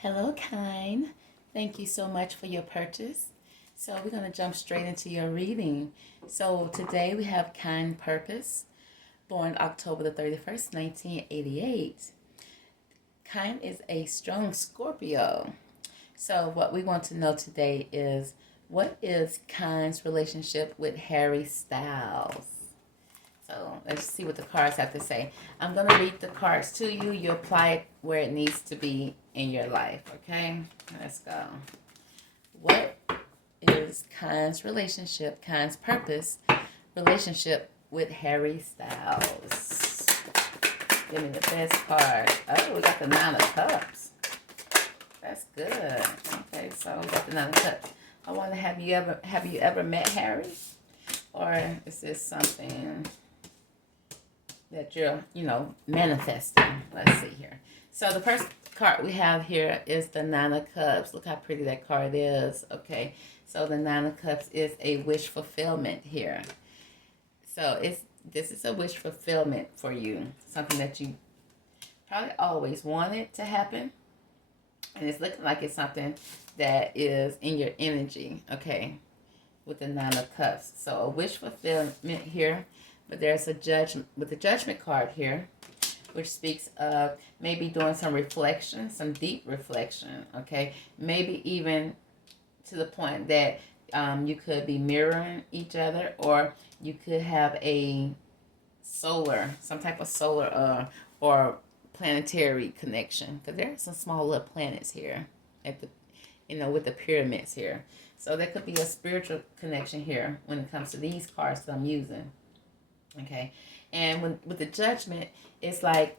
Hello, kind. Thank you so much for your purchase. So, we're going to jump straight into your reading. So, today we have Kind Purpose, born October the 31st, 1988. Kind is a strong Scorpio. So, what we want to know today is what is Kind's relationship with Harry Styles? So let's see what the cards have to say. I'm going to read the cards to you. You apply it where it needs to be in your life, okay? Let's go. What is Khan's relationship, Khan's purpose, relationship with Harry Styles? Give me the best card. Oh, we got the Nine of Cups. That's good. Okay, so we got the Nine of Cups. I wonder, have you ever met Harry? Or is this something that you're, manifesting? Let's see here. So the first card we have here is the Nine of Cups. Look how pretty that card is. Okay, so the Nine of Cups is a wish fulfillment here. So this is a wish fulfillment for you. Something that you probably always wanted to happen. And it's looking like it's something that is in your energy. Okay, with the Nine of Cups. So a wish fulfillment here. But there's a judgment with the Judgment card here, which speaks of maybe doing some reflection, some deep reflection, okay? Maybe even to the point that you could be mirroring each other, or you could have some type of solar or planetary connection, because there are some small little planets here at the, with the pyramids here. So there could be a spiritual connection here when it comes to these cards that I'm using. Okay, and with the Judgment, it's like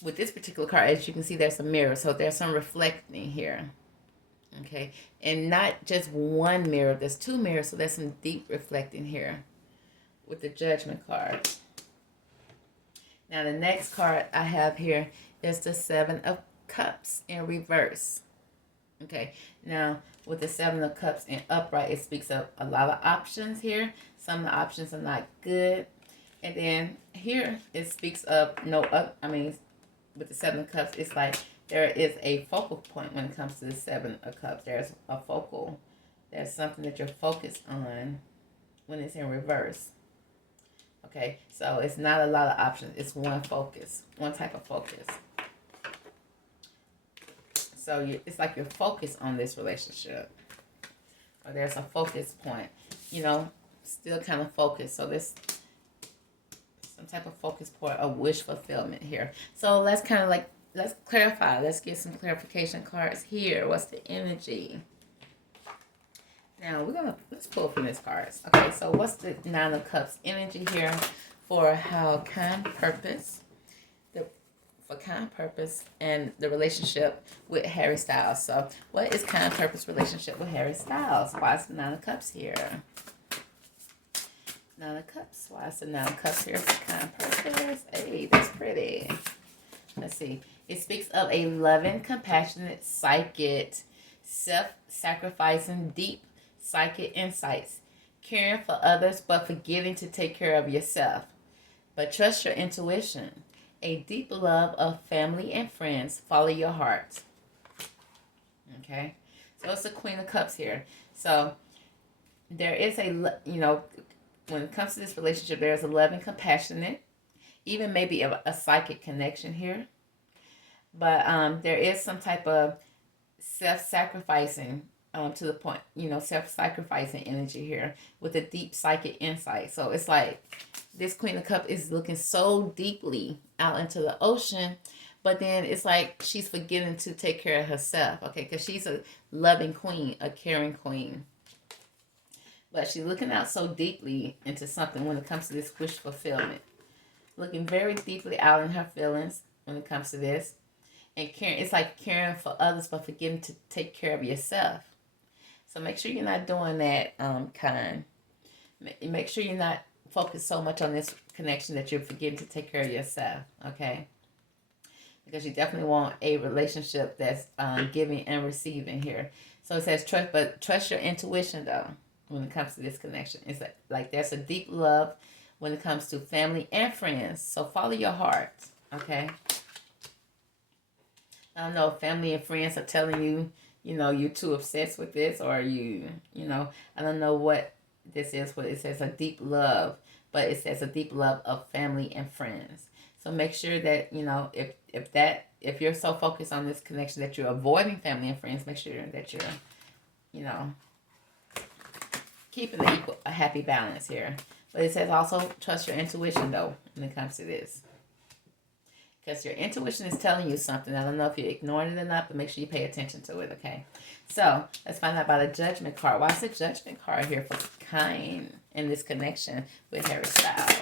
with this particular card, as you can see, there's a mirror, so there's some reflecting here. Okay, and not just one mirror, there's two mirrors, so there's some deep reflecting here with the Judgment card. Now the next card I have here is the Seven of Cups in reverse. Okay, now with the Seven of Cups in upright, it speaks of a lot of options here. Some of the options are not good. And then here it speaks of with the Seven of Cups, it's like there is a focal point when it comes to the Seven of Cups. There's a focal. There's something that you're focused on when it's in reverse. Okay, so it's not a lot of options. It's one focus, one type of focus. So it's like you're focused on this relationship. Or there's a focus point, still kind of focused. So there's some type of focus point, a wish fulfillment here. So let's clarify. Let's get some clarification cards here. What's the energy? Now let's pull from these cards. Okay, so what's the Nine of Cups energy here for how Kind Purpose, for Kind Purpose and the relationship with Harry Styles. So what is Kind Purpose relationship with Harry Styles? Why is the Nine of Cups here? Nine of Cups. Why is the Nine of Cups here for Kind Purpose? Hey, that's pretty. Let's see. It speaks of a loving, compassionate, psychic, self-sacrificing, deep psychic insights, caring for others but forgetting to take care of yourself. But trust your intuition. A deep love of family and friends. Follow your heart. Okay, so it's the Queen of Cups here. So there is when it comes to this relationship, there's a loving, compassionate, even maybe a psychic connection here. But there is some type of self-sacrificing to the point, self-sacrificing energy here with a deep psychic insight. So it's like this Queen of Cups is looking so deeply out into the ocean, but then it's like she's forgetting to take care of herself, okay? Because she's a loving queen, a caring queen. But she's looking out so deeply into something when it comes to this wish fulfillment. Looking very deeply out in her feelings when it comes to this. And caring, it's like caring for others, but forgetting to take care of yourself. So make sure you're not doing that, Kind. Make sure you're not focused so much on this connection that you're forgetting to take care of yourself, okay? Because you definitely want a relationship that's giving and receiving here. So it says trust your intuition, though, when it comes to this connection. It's like there's a deep love when it comes to family and friends. So follow your heart, okay? I don't know if family and friends are telling you, you're too obsessed with this, or I don't know what this is. What it says, a deep love, but it says a deep love of family and friends. So make sure that, if you're so focused on this connection that you're avoiding family and friends, make sure that you're, you know, keeping a happy balance here. But it says also trust your intuition, though, when it comes to this. Because your intuition is telling you something. I don't know if you're ignoring it or not, but make sure you pay attention to it, okay? So let's find out about a judgment card. Why is the judgment card here for kind in this connection with Harry Styles?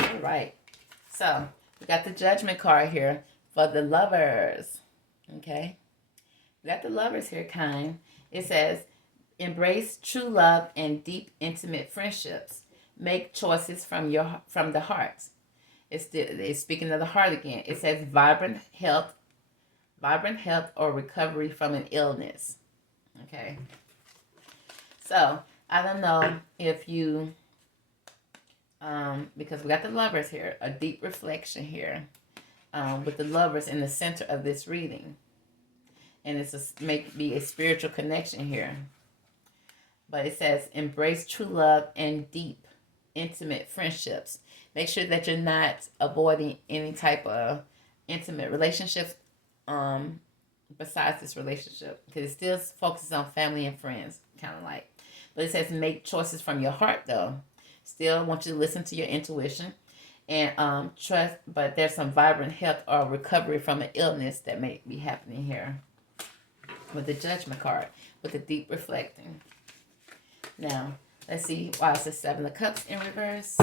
All right. So we got the judgment card here for the lovers, okay? We got the lovers here, kind. It says, embrace true love and deep, intimate friendships. Make choices from the heart. It's speaking of the heart again. It says vibrant health or recovery from an illness. Okay. So I don't know if you, because we got the lovers here, a deep reflection here, with the lovers in the center of this reading, and it's be a spiritual connection here. But it says, embrace true love and deep, intimate friendships. Make sure that you're not avoiding any type of intimate relationships besides this relationship. Because it still focuses on family and friends, kind of like. But it says, make choices from your heart, though. Still want you to listen to your intuition. And trust, but there's some vibrant health or recovery from an illness that may be happening here. With the judgment card, with the deep reflecting. Now, let's see why it's the Seven of Cups in reverse.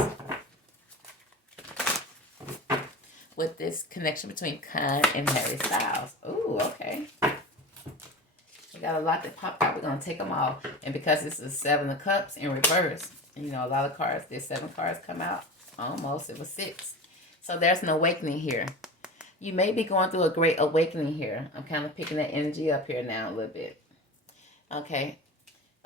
With this connection between Kind and Harry Styles. Ooh, okay. We got a lot that popped out. We're going to take them all. And because this is Seven of Cups in reverse, a lot of cards, there's 7 cards come out. Almost, it was 6. So there's an awakening here. You may be going through a great awakening here. I'm kind of picking that energy up here now a little bit. Okay.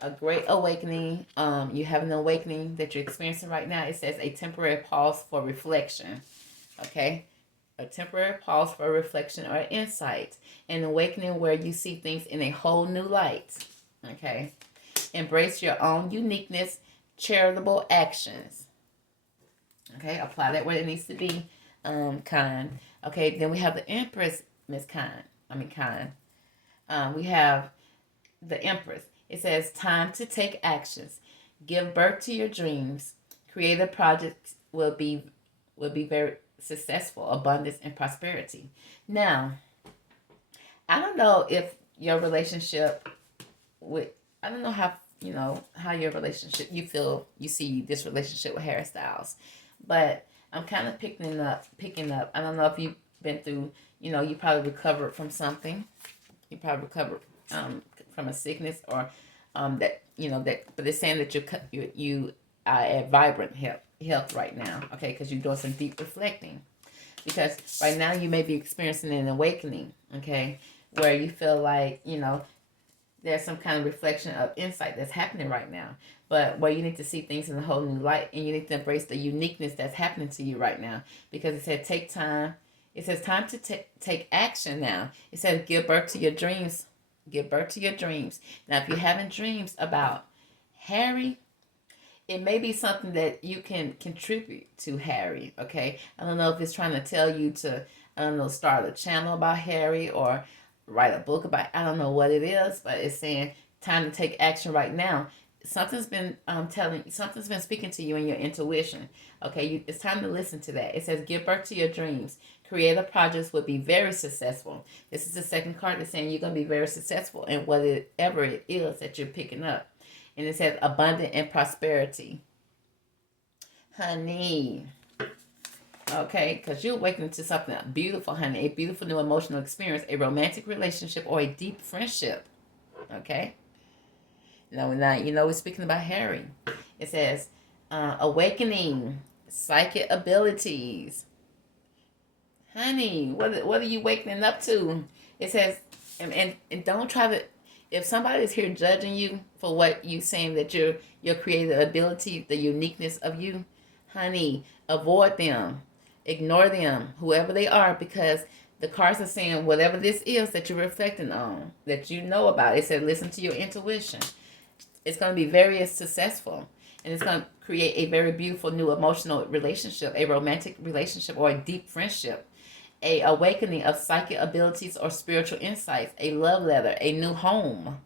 A great awakening. You have an awakening that you're experiencing right now. It says a temporary pause for reflection. Okay. A temporary pause for reflection or insight. An awakening where you see things in a whole new light. Okay. Embrace your own uniqueness. Charitable actions. Okay. Apply that where it needs to be. Kind. Okay. Then we have the Empress, Kind. We have the Empress. It says, time to take actions. Give birth to your dreams. Creative projects will be very successful, abundance, and prosperity. Now, I don't know if your relationship I don't know how, how your relationship, you see this relationship with Harry Styles. But I'm kind of picking up. I don't know if you've been through, you probably recovered from something. You probably recovered from a sickness or but it's saying that you are at vibrant health right now, okay, because you're doing some deep reflecting, because right now you may be experiencing an awakening, okay, where you feel like there's some kind of reflection of insight that's happening right now, but where you need to see things in a whole new light, and you need to embrace the uniqueness that's happening to you right now, because it said take time. It says time to take action now. It says give birth to your dreams. Give birth to your dreams. Now, if you're having dreams about Harry, it may be something that you can contribute to Harry, okay? I don't know if it's trying to tell you to, start a channel about Harry or write a book about, I don't know what it is, but it's saying time to take action right now. Something's been something's been speaking to you in your intuition, okay? It's time to listen to that. It says give birth to your dreams. Creative projects will be very successful. This is the second card that's saying you're going to be very successful in whatever it is that you're picking up. And it says abundant and prosperity. Honey. Okay, because you're awakening to something beautiful, honey. A beautiful new emotional experience, a romantic relationship, or a deep friendship. Okay? Now, we're speaking about Harry. It says awakening, psychic abilities. Honey, what are you waking up to? It says, and don't try to, if somebody is here judging you for what you saying that your creative ability, the uniqueness of you, Honey, avoid them. Ignore them, whoever they are, because the cards are saying whatever this is that you're reflecting on, that you know about. It said listen to your intuition. It's going to be very successful. And it's going to create a very beautiful new emotional relationship, a romantic relationship, or a deep friendship, a awakening of psychic abilities or spiritual insights, a love letter, a new home.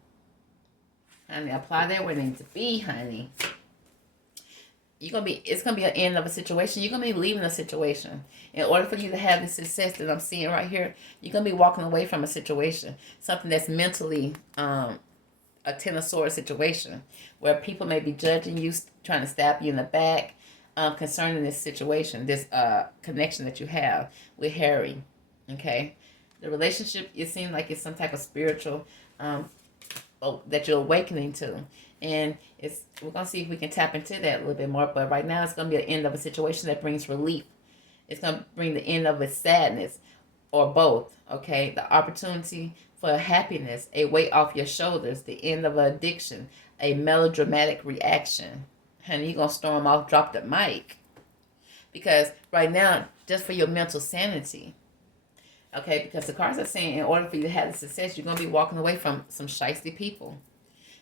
Honey, apply that where it needs to be, honey. It's gonna be an end of a situation. You're gonna be leaving a situation. In order for you to have the success that I'm seeing right here, you're gonna be walking away from a situation, something that's mentally a Ten of Swords situation, where people may be judging you, trying to stab you in the back, concerning this situation, this connection that you have with Harry. Okay, the relationship, it seems like it's some type of spiritual that you're awakening to, and we're gonna see if we can tap into that a little bit more. But right now, it's gonna be the end of a situation that brings relief. It's gonna bring the end of a sadness, or both. Okay, the opportunity for happiness, a weight off your shoulders, the end of an addiction, a melodramatic reaction. Honey, you're gonna storm off, drop the mic, because right now, just for your mental sanity. Okay, because the cards are saying in order for you to have the success, you're going to be walking away from some shiesty people.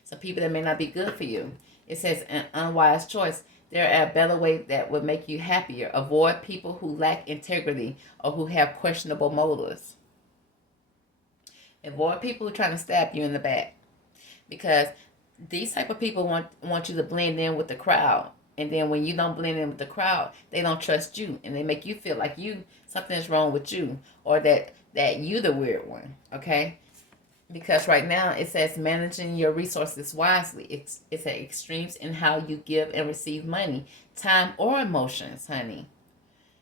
Some people that may not be good for you. It says an unwise choice. There are a better way that would make you happier. Avoid people who lack integrity or who have questionable motives. Avoid people who are trying to stab you in the back. Because these type of people want you to blend in with the crowd. And then when you don't blend in with the crowd, they don't trust you, and they make you feel like something is wrong with you, or that you the weird one. Okay, because right now it says managing your resources wisely. It's at extremes in how you give and receive money, time, or emotions, honey.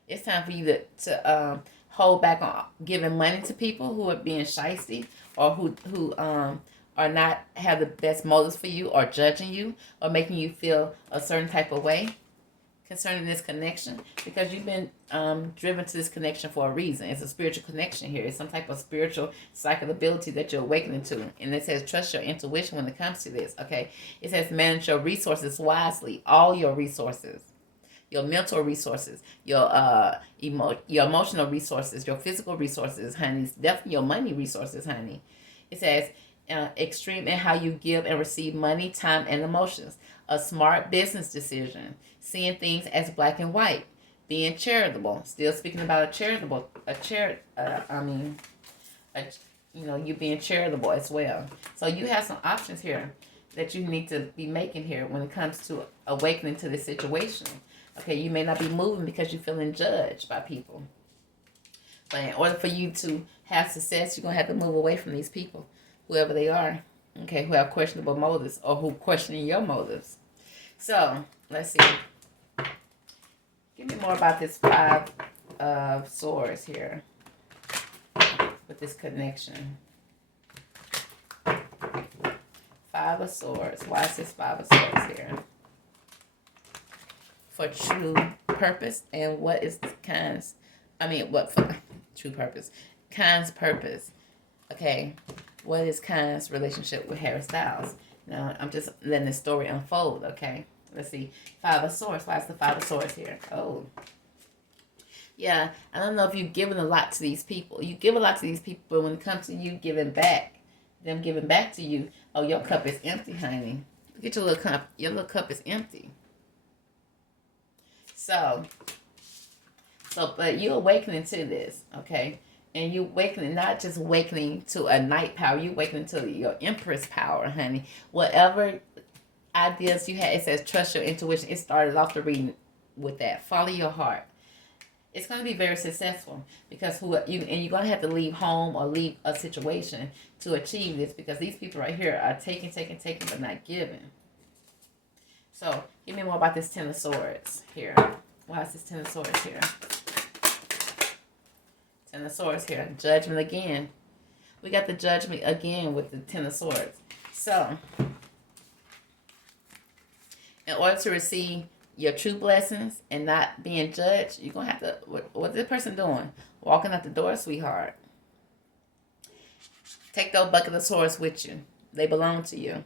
It's time for you to hold back on giving money to people who are being shysty, or who are not have the best motives for you, or judging you, or making you feel a certain type of way concerning this connection, because you've been driven to this connection for a reason. It's a spiritual connection here. It's some type of spiritual psychic ability that you're awakening to. And it says trust your intuition when it comes to this. Okay, it says manage your resources wisely. All your resources, your mental resources, your emotional resources, your physical resources, honey. It's definitely your money resources, honey. It says extreme in how you give and receive money, time, and emotions. A smart business decision. Seeing things as black and white. Being charitable. Still speaking about you being charitable as well. So you have some options here that you need to be making here when it comes to awakening to this situation. Okay, you may not be moving because you're feeling judged by people. But in order for you to have success, you're going to have to move away from these people, whoever they are, okay, who have questionable motives or who questioning your motives. So, let's see. Give me more about this Five of Swords here with this connection. Five of Swords. Why is this Five of Swords here? For true purpose, and what is what for true purpose? Khan's purpose. Okay, what is Khan's relationship with Harry Styles? Now, I'm just letting the story unfold, okay? Let's see. Five of Swords. Why is the Five of Swords here? Oh. Yeah, I don't know if you've given a lot to these people. You give a lot to these people, but when it comes to you giving back, them giving back to you, oh, your cup is empty, honey. Look at your little cup. Your little cup is empty. So, but you're awakening to this, okay? And you awakening, not just awakening to a night power, you awakening to your Empress power, honey. Whatever ideas you had, it says trust your intuition. It started off the reading with that. Follow your heart. It's going to be very successful, because you're going to have to leave home or leave a situation to achieve this, because these people right here are taking, but not giving. So, give me more about this Ten of Swords here. Why is this Ten of Swords here? Ten of Swords here. Judgment again. We got the Judgment again with the Ten of Swords. So, in order to receive your true blessings and not being judged, you're going to have to... What's this person doing? Walking out the door, sweetheart. Take those bucket of swords with you. They belong to you.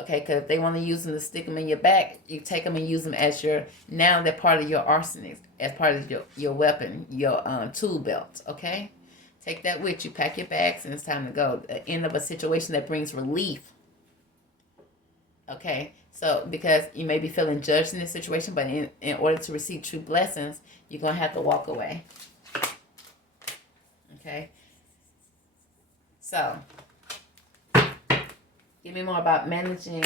Okay, because if they want to use them to stick them in your back, you take them and use them as now they're part of your arsenal, as part of your weapon, your tool belt, okay? Take that with you, pack your bags, and it's time to go. End of a situation that brings relief. Okay, so because you may be feeling judged in this situation, but in order to receive true blessings, you're going to have to walk away. Okay, so give me more about managing.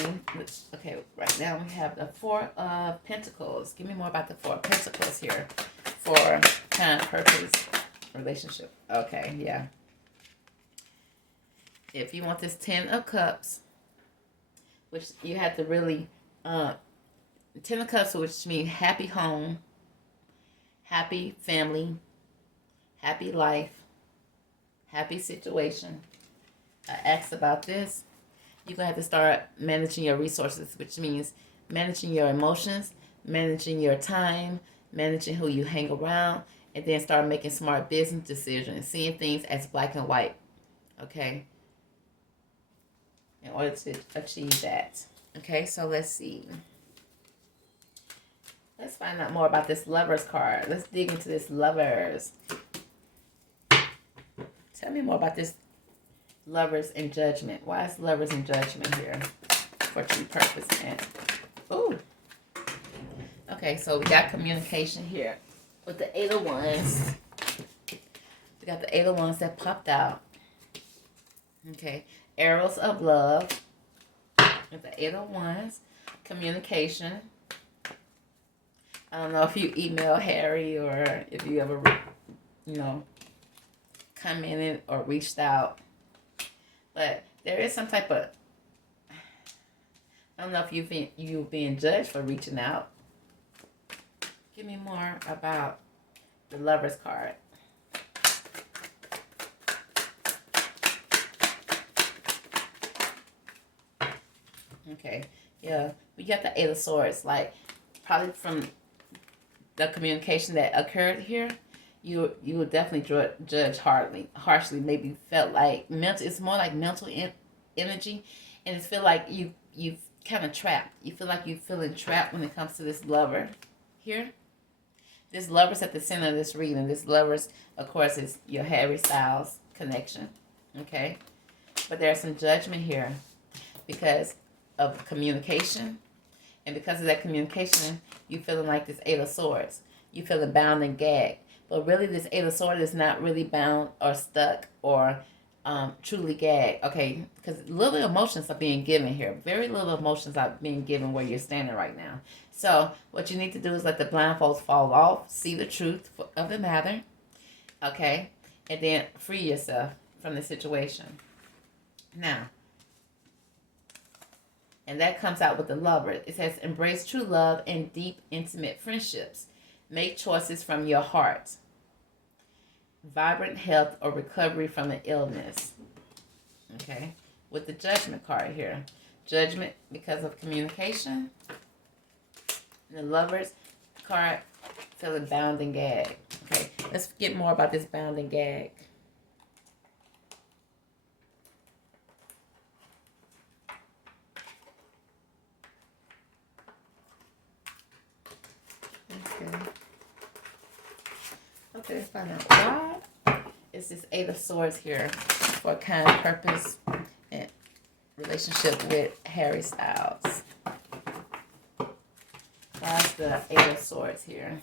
Okay, right now we have the Four of Pentacles. Give me more about the Four of Pentacles here for kind, purpose, relationship. Okay, yeah. If you want this Ten of Cups, which you have to really, Ten of Cups, which means happy home, happy family, happy life, happy situation. I asked about this. You're going to have to start managing your resources, which means managing your emotions, managing your time, managing who you hang around, and then start making smart business decisions, seeing things as black and white, okay, in order to achieve that. Okay, so let's see. Let's find out more about this Lovers card. Let's dig into this Lovers. Tell me more about this Lovers and Judgment. Why is Lovers and Judgment here? For true purpose. And ooh. Okay, so we got communication here with the Eight of Wands. We got the Eight of Wands that popped out. Okay, arrows of love with the Eight of Wands. Communication. I don't know if you email Harry or if you ever, commented or reached out. But there is some type of, I don't know if you've being judged for reaching out. Give me more about the Lovers card. Okay, yeah, we got the Eight of Swords. Like, probably from the communication that occurred here, you would definitely judge harshly. Maybe felt like it's more like mental energy, and it's feel like you've kind of trapped. You feel like you're feeling trapped when it comes to this lover here. This Lover's at the center of this reading. This Lover's, of course, is your Harry Styles connection, okay? But there's some judgment here because of communication, and because of that communication, you feeling like this Eight of Swords. You feeling bound and gagged. But really, this Eight of Swords is not really bound or stuck or truly gagged, okay? Because little emotions are being given here. Very little emotions are being given where you're standing right now. So what you need to do is let the blindfolds fall off, see the truth of the matter, okay? And then free yourself from the situation. Now, and that comes out with the Lover. It says, embrace true love and deep, intimate friendships. Make choices from your heart. Vibrant health or recovery from an illness. Okay? With the Judgment card here. Judgment because of communication. And the Lovers card, feeling bound and gagged. Okay, let's get more about this bound and gag. Okay, let's find out why is this Eight of Swords here for kind, purpose, and relationship with Harry Styles. Why's the Eight of Swords here?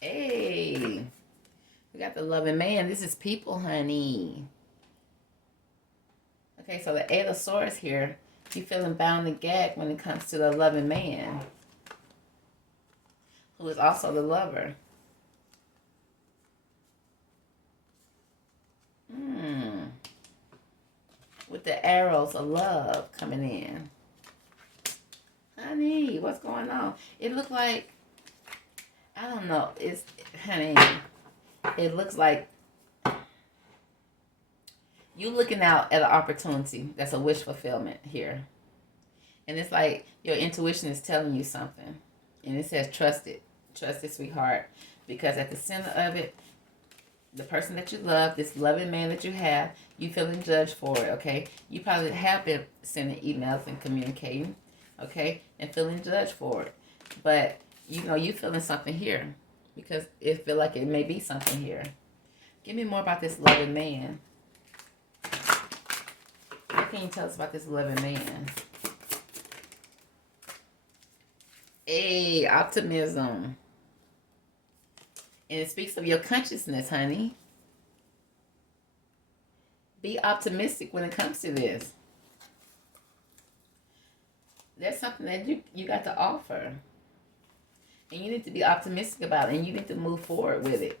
Hey, we got the loving man. This is people, honey. Okay, so the Eight of Swords here. You feeling bound and gagged when it comes to the loving man, who is also the lover. With the arrows of love coming in. Honey, what's going on? It looks like, I don't know. Honey, it looks like you looking out at an opportunity. That's a wish fulfillment here. And it's like your intuition is telling you something. And it says trust it. Trust it, sweetheart. Because at the center of it, the person that you love, this loving man that you have, you feeling judged for it, okay? You probably have been sending emails and communicating, okay, and feeling judged for it. But you know you feeling something here because it feel like it may be something here. Give me more about this loving man. What can you tell us about this loving man? Hey, optimism. And it speaks of your consciousness, honey. Be optimistic when it comes to this. There's something that you got to offer. And you need to be optimistic about it. And you need to move forward with it.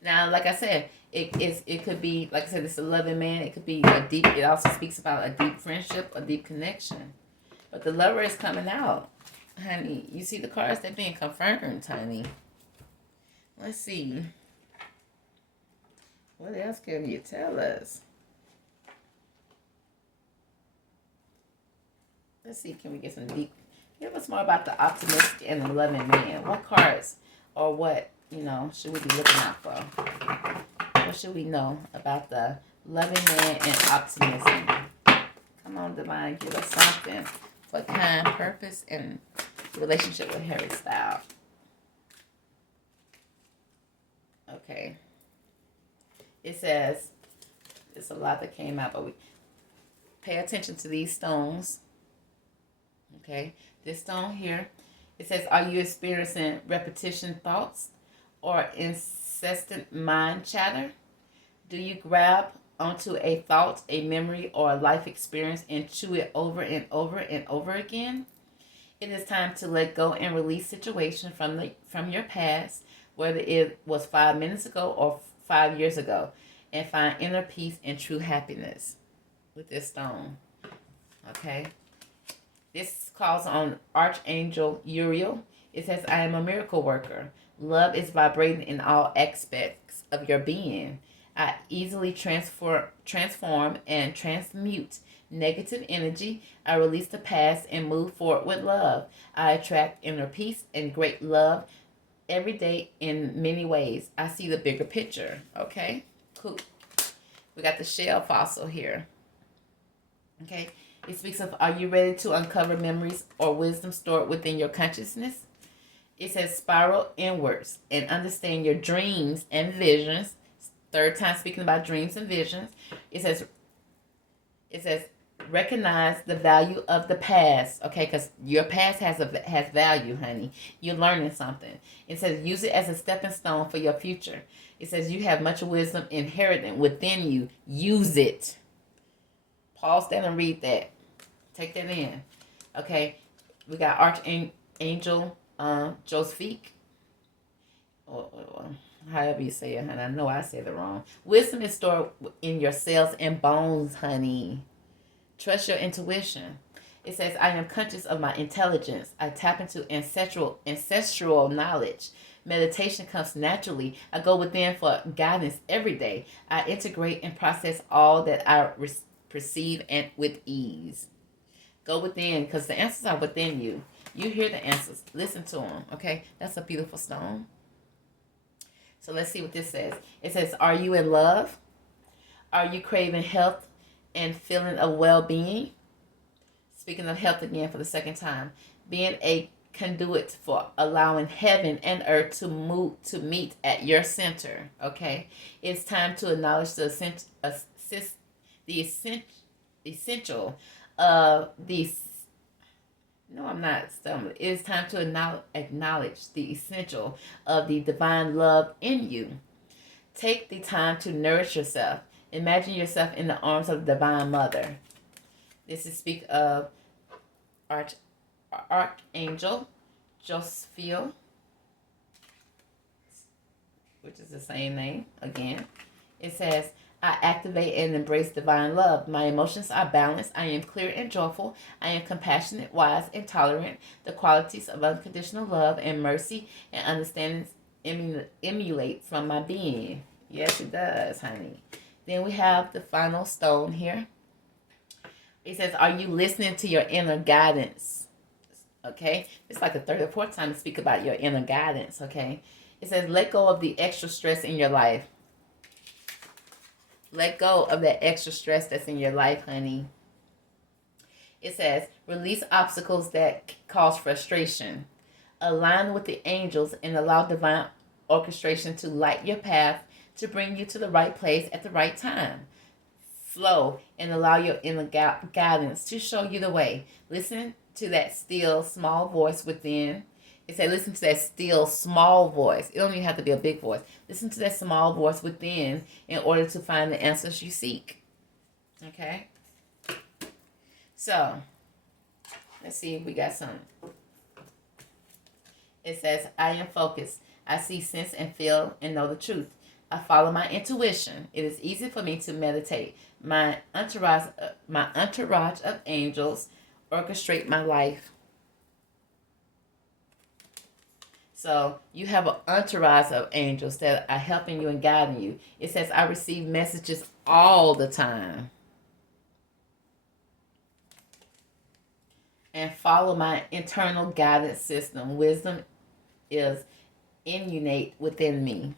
Now, like I said, it could be, like I said, it's a loving man. It could be a deep, it also speaks about a deep friendship, a deep connection. But the lover is coming out. Honey, you see the cards, they're being confirmed, honey. Let's see. What else can you tell us? Let's see, can we get some deep? Give us more about the optimistic and the loving man. What cards or what, should we be looking out for? What should we know about the loving man and optimism? Come on, Divine, give us something for kind, purpose, and relationship with Harry Styles. Okay. It says, it's a lot that came out, but we pay attention to these stones. Okay. This stone here, it says, are you experiencing repetition thoughts or incessant mind chatter? Do you grab onto a thought, a memory, or a life experience and chew it over and over and over again? It is time to let go and release situation from your past, whether it was 5 minutes ago or 5 years ago, and find inner peace and true happiness with this stone. Okay? This calls on Archangel Uriel. It says, I am a miracle worker. Love is vibrating in all aspects of your being. I easily transform and transmute negative energy. I release the past and move forward with love. I attract inner peace and great love every day in many ways. I see the bigger picture. Okay, cool. We got the shell fossil here. Okay, it speaks of, are you ready to uncover memories or wisdom stored within your consciousness? It says, spiral inwards and understand your dreams and visions. Third time speaking about dreams and visions. It says, recognize the value of the past, okay? Because your past has value, honey. You're learning something. It says, use it as a stepping stone for your future. It says, you have much wisdom inherent within you. Use it. Pause that and read that. Take that in. Okay? We got Archangel Josephique. However you say it, honey. I know I said it wrong. Wisdom is stored in your cells and bones, honey. Trust your intuition. It says, I am conscious of my intelligence. I tap into ancestral knowledge. Meditation comes naturally. I go within for guidance every day. I integrate and process all that I perceive and with ease. Go within, because the answers are within you. You hear the answers. Listen to them, okay? That's a beautiful stone. So let's see what this says. It says, are you in love? Are you craving health and feeling of well-being? Speaking of health again for the second time. Being a conduit for allowing heaven and earth to meet at your center. Okay? It's time to acknowledge the essential of these. No, I'm not stumbling. It is time to acknowledge the essential of the divine love in you. Take the time to nourish yourself. Imagine yourself in the arms of the Divine Mother. This is speak of Archangel Josephiel, which is the same name again. It says, I activate and embrace divine love. My emotions are balanced. I am clear and joyful. I am compassionate, wise, and tolerant. The qualities of unconditional love and mercy and understanding emulate from my being. Yes, it does, honey. Then we have the final stone here. It says, are you listening to your inner guidance? Okay? It's like the third or fourth time to speak about your inner guidance, okay? It says, let go of the extra stress in your life. Let go of that extra stress that's in your life, honey. It says, release obstacles that cause frustration. Align with the angels and allow divine orchestration to light your path to bring you to the right place at the right time. Flow and allow your inner guidance to show you the way. Listen to that still small voice within. It said, listen to that still small voice. It don't even have to be a big voice. Listen to that small voice within in order to find the answers you seek. Okay? So, let's see if we got some. It says, I am focused. I see, sense, and feel and know the truth. I follow my intuition. It is easy for me to meditate. My entourage of angels orchestrate my life. So you have an entourage of angels that are helping you and guiding you. It says, I receive messages all the time. And follow my internal guidance system. Wisdom is innate within me.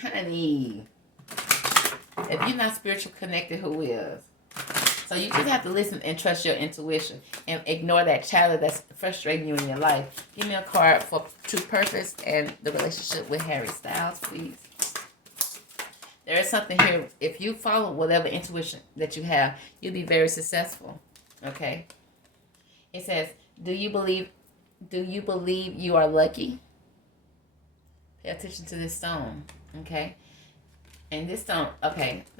Honey, if you're not spiritual connected, who is? So you just have to listen and trust your intuition and ignore that chatter that's frustrating you in your life. Give me a card for true purpose and the relationship with Harry Styles, please. There is something here. If you follow whatever intuition that you have, you'll be very successful. Okay? It says, do you believe you are lucky? Pay attention to this stone. Okay? And this stone, okay, let's